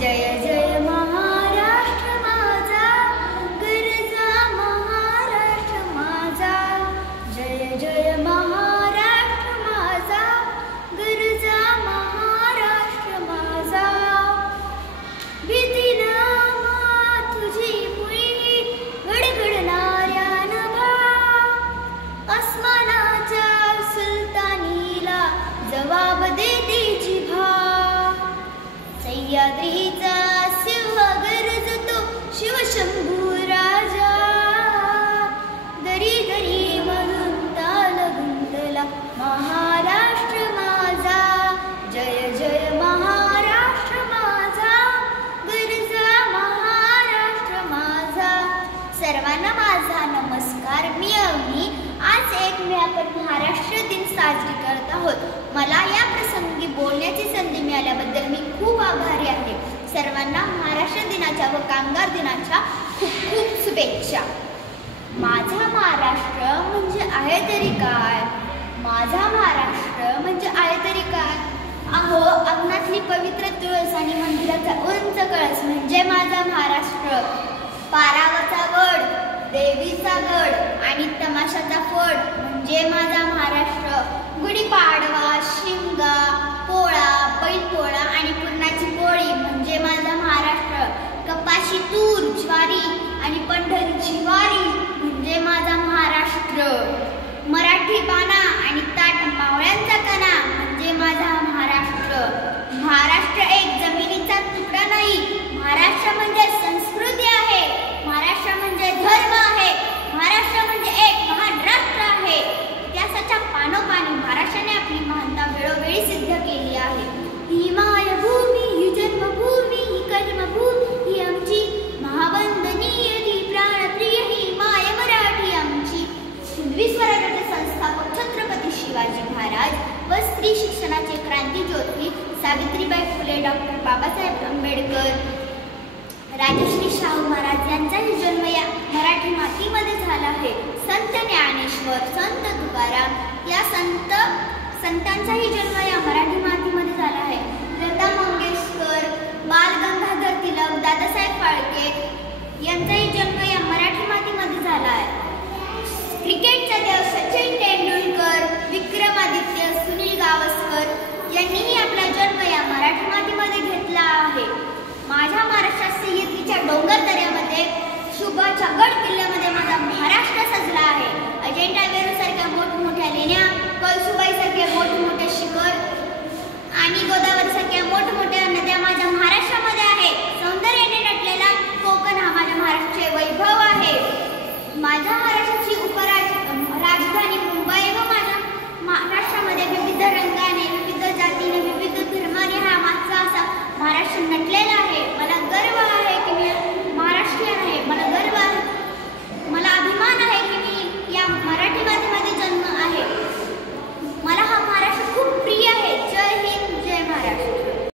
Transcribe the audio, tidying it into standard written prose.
जय जय महाराष्ट्र माझा, गरजा महाराष्ट्र माझा. जय जय महाराष्ट्र माझा, गरजा महाराष्ट्र माझा. भीती नामा तुझी मुळी गडगडणाऱ्या नभा, अस्मानाच्या सुलतानीला जवाब देते जिभा. सह्याद्रीचा सिंह गरजतो शिवशंभू राजा, दरी दरी मधून ताल गुंतला महाराष्ट्र माझा. जय जय महाराष्ट्र माझा, गरजा महाराष्ट्र माझा. सर्वांना माझा नमस्कार. मी अवनी. आज 1 मे आपण महाराष्ट्र दिन साजरी करत आहोत. मला या प्रसंगी बोलण्याची संधी मिळाल्याबद्दल मी खूप आभारी आहे. सर्वांना महाराष्ट्र दिनाच्या व कामगार दिनाच्या खूप खूप शुभेच्छा. माझा महाराष्ट्र म्हणजे आहे तरी काय, माझा महाराष्ट्र म्हणजे आहे तरी काय. अहो, अंगणातली पवित्र तुळस आणि मंदिराचा उंच कळस म्हणजे माझा महाराष्ट्र. पारावाचा गड, देवीचा गड आणि तमाशाचा फड म्हणजे माझा महाराष्ट्र. गुढीपाडवा, शिमगा, पोळा, बैलपोळा आणि पुरणाची पोळी म्हणजे माझा महाराष्ट्र. कपाशी, तूर, ज्वारी आणि पंढरीची वारी म्हणजे माझा महाराष्ट्र. मराठी बाणा आणि ताट मावळ्यांचा कणा म्हणजे माझा महाराष्ट्र. महाराष्ट्र एक जमिनीचा तुकडा नाही, महाराष्ट्र म्हणजे संस्कृती आहे, महाराष्ट्र म्हणजे धर्म आहे, महाराष्ट्र म्हणजे एक महान राष्ट्र आहे. इतिहासाच्या पानोपानी महाराष्ट्राने आपली महानता वेळोवेळी सिद्ध केली आहे. ही मायभूमी, ही जन्मभूमी, ही कर्मभूमी, ही आमची महावंदनीय, ही प्राणप्रिय, ही माय मराठी आमची. हिंदवी स्वराज्याचे संस्थापक छत्रपती शिवाजी महाराज व स्त्री शिक्षणाचे क्रांतिज्योती सावित्रीबाई फुले, डॉक्टर बाबासाहेब आंबेडकर, राजश्री शाहू महाराज यांचाही जन्म या मराठी मातीमध्ये झाला आहे. संत ज्ञानेश्वर, संत तुकाराम या संतांचाही जन्म या मराठी मातीमध्ये झाला आहे. लता मंगेशकर, बाल गंगाधर तिलक, दादासाहेब फाळके यांचाही जन्म या मराठी मातीमध्ये झाला आहे. क्रिकेटचा देव सचिन तेंडुलकर, विक्रमादित्य, सुनील गावस्कर यांनीही आपला जन्म या मराठी मातीमध्ये घेतला आहे. माझ्या महाराष्ट्रात सह्याद्रीच्या डोंगर दऱ्यामध्ये, शुभाच्या गड किल्ल्यामध्ये माझा महाराष्ट्र सजला आहे. अजिंठा वेरूळसारख्या मोठमोठ्या लेण्या, कळसुबाईसारखे मोठमोठे शिखर आणि गोदावरीसारख्या मोठमोठ्या नद्या माझ्या महाराष्ट्रामध्ये आहे. सौंदर्याने नटलेला कोकण हा माझ्या महाराष्ट्राचे वैभव आहे. माझ्या महाराष्ट्राची राजधानी मुंबई व माझ्या महाराष्ट्रामध्ये विविध रंगाने